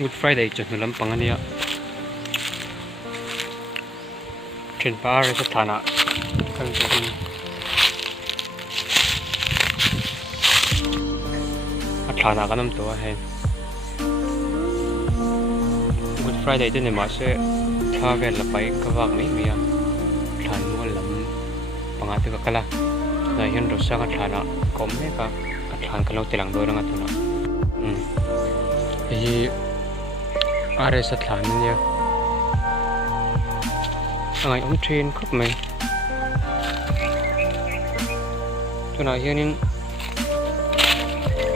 Good Friday cho nó lắm bằng anh ạ. Trên ba rồi sẽ thả nạ. Cần cho mình. Thả nạ cái năm tuổi hay. Good Friday cho nên mà sẽ thả về là phải cái vàng mấy mía. Thả mua lắm bằng anh tự cái là. Này hiện rồi sang thả nạ có mấy cái thả cái lâu tiền đôi đang ăn thôi nè. Thì ai sẽ thả nên nha. Ngày ông train khắp mày. Cho nên hian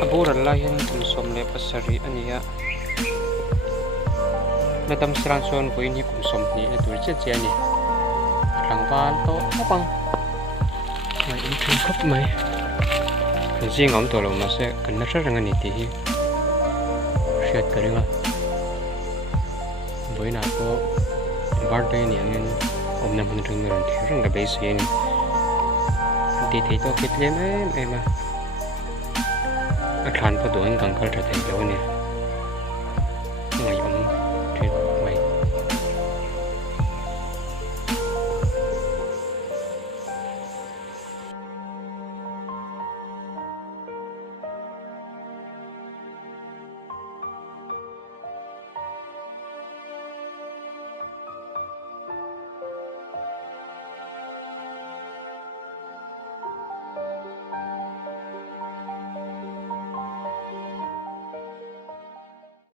abu ralla hian kum som le pasari ania. Na tam sran son ko ini kum som ni e tur che che ni. Rangwal to apang. Ngày ông train khắp mày. Cái gì ngắm tổ lòng mà sẽ cần nó rất là ngăn thì share cái đó. Với nào có birthday này anh hôm nay mình thường người thì rất là basic này thì tôi kết lên em à khăn có đồ anh cần phải trở thành đâu nè.